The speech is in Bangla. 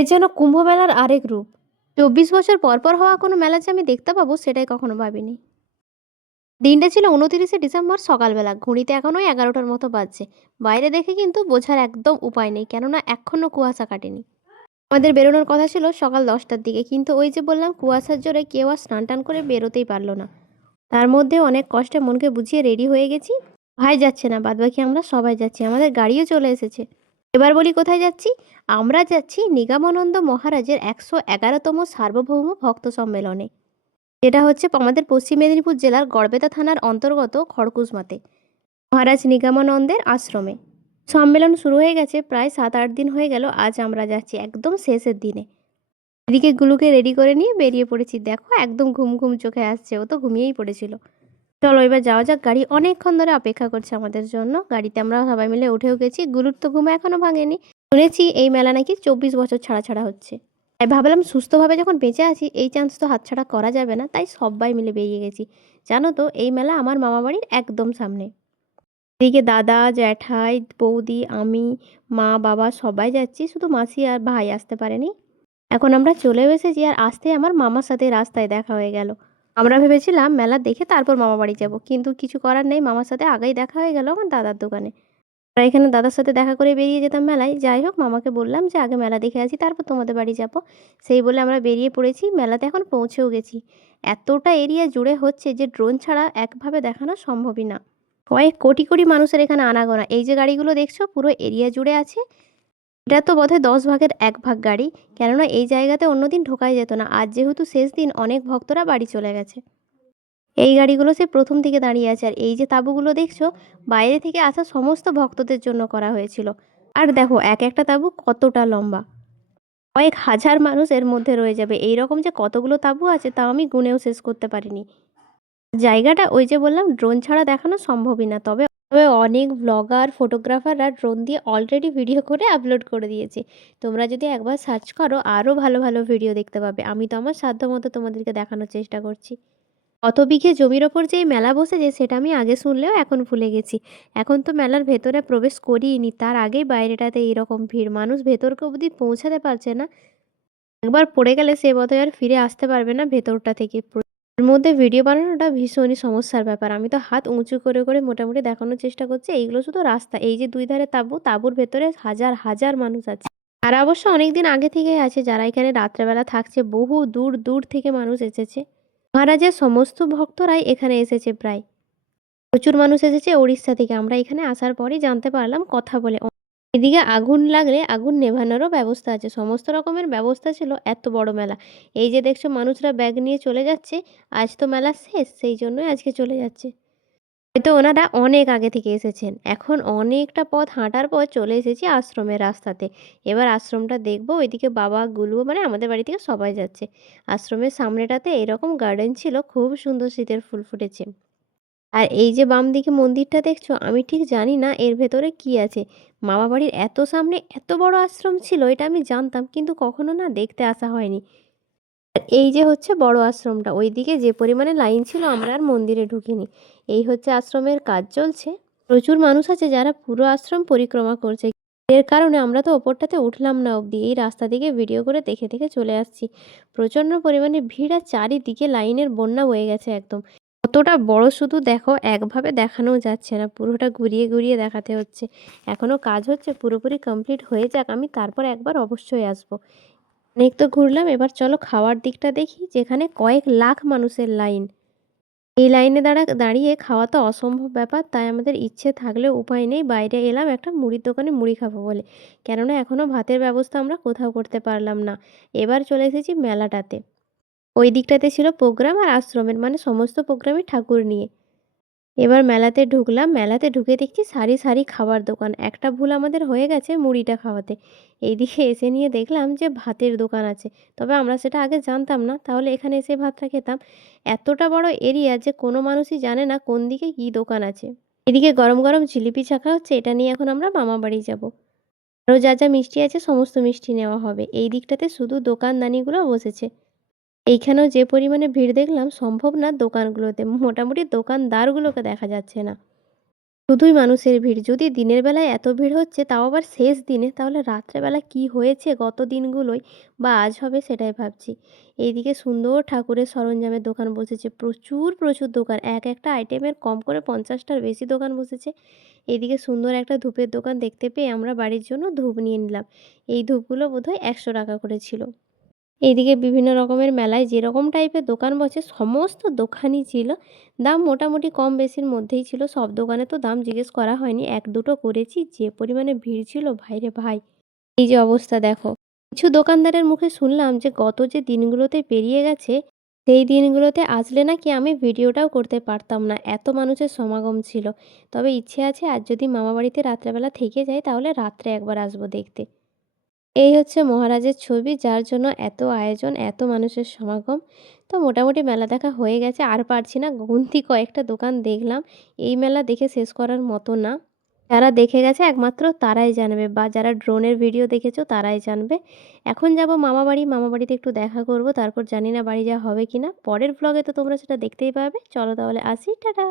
এ যেন কুম্ভমেলার আরেক রূপ। ২৪ বছর পর, পর হওয়া কোনো মেলা যে আমি দেখতে পাবো সেটাই কখনো ভাবিনি। দিনটা ছিল ২৯শে ডিসেম্বর সকালবেলা। ঘড়িতে এখন ওই ১১টার মতো বাজছে। বাইরে দেখে কিন্তু বোঝার একদম উপায় নেই, কেননা এখনো কুয়াশা কাটেনি। আমাদের বেরোনোর কথা ছিল সকাল ১০টার দিকে, কিন্তু ওই যে বললাম কুয়াশার জোরে কেউ আর স্নান টান করে বেরোতেই পারলো না। তার মধ্যে অনেক কষ্টে মনকে বুঝিয়ে রেডি হয়ে গেছি। ভাই যাচ্ছে না, বাদবাকি আমরা সবাই যাচ্ছি, আমাদের গাড়িও চলে এসেছে। এবার বলি কোথায় যাচ্ছি? আমরা যাচ্ছি নিগমানন্দ মহারাজের ১১১তম সার্বভৌম ভক্ত সম্মেলনে, যেটা হচ্ছে আমাদের পশ্চিম মেদিনীপুর জেলার গড়বেতা থানার অন্তর্গত খড়কুসমাতে মহারাজ নিগমানন্দের আশ্রমে। সম্মেলন শুরু হয়ে গেছে প্রায় ৭-৮ দিন হয়ে গেল। আজ আমরা যাচ্ছি একদম শেষের দিনে। এদিকে গুলুকে রেডি করে নিয়ে বেরিয়ে পড়েছি। দেখো একদম ঘুম ঘুম চোখে আসছে, ও তো ঘুমিয়েই পড়েছিল। চলো এবার যাওয়া যাক। গাড়ি অনেকক্ষণ ধরে অপেক্ষা করছে আমাদের জন্য। গাড়িতে আমরা সবাই মিলে উঠেও গেছি। গুলুর তো ঘুম এখনো ভাঙেনি। শুনেছি এই মেলা নাকি ২৪ বছর ছাড়া ছাড়া হচ্ছে। তাই ভাবলাম সুস্থভাবে যখন বেঁচে আছি এই চান্স তো হাতছাড়া করা যাবে না, তাই সবাই মিলে বেরিয়ে গেছি। জানো তো এই মেলা আমার মামাবাড়ির একদম সামনে। এদিকে দাদা, জ্যাঠাই, বৌদি, আমি, মা, বাবা সবাই যাচ্ছি। শুধু মাসি আর ভাই আসতে পারেনি। এখন আমরা চলেও এসেছি, আর আসতেই আমার মামার সাথে রাস্তায় দেখা হয়ে গেল। আমরা ভেবেছিলাম মেলা দেখে তারপর মামাবাড়ি যাব, কিন্তু কিছু করার নেই, মামার সাথে আগেই দেখা হয়ে গেল আমার দাদার দোকানে। আমরা এখানে দাদার সাথে দেখা করে বেরিয়ে যেতাম মেলায়। যাই হোক, মামাকে বললাম যে আগে মেলা দেখে আসি, তারপর তোমাদের বাড়ি যাব। সেই বলে আমরা বেরিয়ে পড়েছি। মেলাতে এখন পৌঁছেও গেছি। এতটা এরিয়া জুড়ে হচ্ছে যে ড্রোন ছাড়া একভাবে দেখানো সম্ভবই না। কয়েক কোটি কোটি মানুষের এখানে আনাগোনা। এই যে গাড়িগুলো দেখছো পুরো এরিয়া জুড়ে আছে, এটা তো বোধহয় ১০ ভাগের ১ ভাগ গাড়ি। কেননা এই জায়গাতে অন্যদিন ঢোকাই যেত না। আজ যেহেতু শেষ দিন, অনেক ভক্তরা বাড়ি চলে গেছে। এই গাড়িগুলো সে প্রথম থেকে দাঁড়িয়ে আছে। আর এই যে তাঁবুগুলো দেখছো, বাইরে থেকে আসা সমস্ত ভক্তদের জন্য করা হয়েছিল। আর দেখো এক একটা তাঁবু কতটা লম্বা। কয়েক হাজার মানুষ এর মধ্যে রয়ে যাবে। এইরকম যে কতগুলো তাঁবু আছে তাও আমি গুনেও শেষ করতে পারিনি। জায়গাটা ওই যে বললাম ড্রোন ছাড়া দেখানো সম্ভবই না। তবে তবে অনেক ব্লগার, ফটোগ্রাফাররা ড্রোন দিয়ে অলরেডি ভিডিও করে আপলোড করে দিয়েছে। তোমরা যদি একবার সার্চ করো আরও ভালো ভালো ভিডিও দেখতে পাবে। আমি তো আমার সাধ্যমতো তোমাদেরকে দেখানোর চেষ্টা করছি। কত বিঘে জমির ওপর যে এই মেলা বসেছে সেটা আমি আগে শুনলেও এখন ভুলে গেছি। এখন তো মেলার ভেতরে প্রবেশ করিইনি, তার আগেই বাইরেটাতে এইরকম ভিড়। মানুষ ভেতরকে অবধি পৌঁছাতে পারছে না। একবার পড়ে গেলে সে বোধহয় আর ফিরে আসতে পারবে না ভেতরটা থেকে। এর মধ্যে ভিডিও বানানোটা ভীষণই সমস্যার ব্যাপার। আমি তো হাত উঁচু করে করে মোটামুটি দেখানোর চেষ্টা করছি। এইগুলো শুধু রাস্তা। এই যে ২ ধারে তাঁবু, তাঁবুর ভেতরে হাজার হাজার মানুষ আছে। আর অবশ্য অনেকদিন আগে থেকেই আছে যারা এখানে রাত্রেবেলা থাকছে। বহু দূর দূর থেকে মানুষ এসেছে। মহারাজের সমস্ত ভক্তরাই এখানে এসেছে প্রায়। প্রচুর মানুষ এসেছে উড়িষ্যা থেকে। আমরা এখানে আসার পরই জানতে পারলাম কথা বলে। এদিকে আগুন লাগলে আগুন নেভানোরও ব্যবস্থা আছে। সমস্ত রকমের ব্যবস্থা ছিল এত বড় মেলা। এই যে দেখছো মানুষরা ব্যাগ নিয়ে চলে যাচ্ছে। আজ তো মেলা শেষ, সেই জন্যই আজকে চলে যাচ্ছে। হয়তো ওনারা অনেক আগে থেকে এসেছেন। এখন অনেকটা পথ হাঁটার পর চলে এসেছি আশ্রমের রাস্তাতে। এবার আশ্রমটা দেখবো। ওইদিকে বাবা, গুলু মানে আমাদের বাড়ি থেকে সবাই যাচ্ছে। আশ্রমের সামনেটাতে এরকম গার্ডেন ছিল, খুব সুন্দর শীতের ফুল ফুটেছে। আর এই যে বাম দিকে মন্দিরটা দেখছো, আমি ঠিক জানি না এর ভেতরে কি আছে। মামাবাড়ির এত সামনে এত বড় আশ্রম ছিল এটা আমি জানতাম, কিন্তু কখনো না দেখতে আসা হয়নি। আর এই যে হচ্ছে বড় আশ্রমটা, ওইদিকে যে পরিমাণে লাইন ছিল আমরা আর মন্দিরে ঢুকিনি। এই হচ্ছে আশ্রমের কাজ চলছে। প্রচুর মানুষ আছে যারা পুরো আশ্রম পরিক্রমা করছে। এর কারণে আমরা তো ওপরটাতে উঠলাম না অবধি, এই রাস্তা থেকে ভিডিও করে দেখে দেখে চলে আসছি। প্রচণ্ড পরিমাণে ভিড়, আর চারিদিকে লাইনের বন্যা বয়ে গেছে একদম। কতটা বড় শুধু দেখো, একভাবে দেখানোও যাচ্ছে না, পুরোটা ঘুরিয়ে ঘুরিয়ে দেখাতে হচ্ছে। এখনও কাজ হচ্ছে, পুরোপুরি কমপ্লিট হয়ে যাক আমি তারপর একবার অবশ্যই আসবো। অনেক তো ঘুরলাম, এবার চলো খাওয়ার দিকটা দেখি, যেখানে কয়েক লাখ মানুষের লাইন। এই লাইনে দাঁড়িয়ে খাওয়া তো অসম্ভব ব্যাপার। তাই আমাদের ইচ্ছে থাকলেও উপায় নেই, বাইরে এলাম একটা মুড়ির দোকানে মুড়ি খাবো বলে। কেননা এখনও ভাতের ব্যবস্থা আমরা কোথাও করতে পারলাম না। এবার চলে এসেছি মেলাটাতে। ওই দিকটাতে ছিল প্রোগ্রাম আর আশ্রমের মানে সমস্ত প্রোগ্রামই ঠাকুর নিয়ে। এবার মেলাতে ঢুকলাম। মেলাতে ঢুকে দেখছি সারি সারি খাবার দোকান। একটা ভুল আমাদের হয়ে গেছে মুড়িটা খাওয়াতে। এইদিকে এসে নিয়ে দেখলাম যে ভাতের দোকান আছে। তবে আমরা সেটা আগে জানতাম না, তাহলে এখানে এসে ভাতটা খেতাম। এতটা বড় এরিয়া যে কোনো মানুষই জানে না কোন দিকে কী দোকান আছে। এদিকে গরম গরম জিলিপি ছাকা হচ্ছে, এটা নিয়ে এখন আমরা মামাবাড়ি যাব। আরও যা যা মিষ্টি আছে সমস্ত মিষ্টি নেওয়া হবে। এই দিকটাতে শুধু দোকানদানিগুলো বসেছে। এইখানেও যে পরিমাণে ভিড় দেখলাম, সম্ভব না দোকানগুলোতে, মোটামুটি দোকানদারগুলোকে দেখা যাচ্ছে না। শুধুই মানুষের ভিড়। যদি দিনের বেলায় এত ভিড় হচ্ছে তাও আবার শেষ দিনে, তাহলে রাত্রেবেলা কি হয়েছে গত দিনগুলোয় বা আজ হবে সেটাই ভাবছি। এইদিকে সুন্দর ঠাকুরের সরঞ্জামের দোকান বসেছে। প্রচুর, প্রচুর দোকান। একটা আইটেমের কম করে ৫০ টার বেশি দোকান বসেছে। এইদিকে সুন্দর একটা ধূপের দোকান দেখতে পেয়ে আমরা বাড়ির জন্য ধূপ নিয়ে নিলাম। এই ধূপগুলো বোধহয় ৳১০০ করে ছিল। এইদিকে বিভিন্ন রকমের মেলায় যেরকম টাইপের দোকান বসে সমস্ত দোকানই ছিল। দাম মোটামুটি কম বেশির মধ্যেই ছিল। সব দোকানে তো দাম জিজ্ঞেস করা হয়নি। ১-২ করেছি। যে পরিমাণে ভিড় ছিল ভাইরে ভাই! এই যে অবস্থা দেখো। কিছু দোকানদারের মুখে শুনলাম যে গত যে দিনগুলোতে পেরিয়ে গেছে, সেই দিনগুলোতে আসলে নাকি আমি ভিডিওটাও করতে পারতাম না। এত মানুষের সমাগম ছিল। তবে ইচ্ছে আছে আজ যদি মামাবাড়িতে রাত্রেবেলা থেকে যাই তাহলে রাত্রে একবার আসবো দেখতে। এই হচ্ছে মহারাজের ছবি, যার জন্য এত আয়োজন, এত মানুষের সমাগম। তো মোটামুটি মেলা দেখা হয়ে গেছে। আর পারছি না। গুনতি কয়েকটা দোকান দেখলাম। এই মেলা দেখে শেষ করার মতো না। যারা দেখে গেছে একমাত্র তারাই জানবে, বা যারা ড্রোনের ভিডিও দেখেছো তারাই জানবে। এখন যাবো মামাবাড়ি। মামাবাড়িতে একটু দেখা করব। তারপর জানি না বাড়ি যাওয়া হবে কিনা। পরের ভ্লগে তো তোমরা সেটা দেখতেই পাবে। চলো তাহলে আসি। টাটা।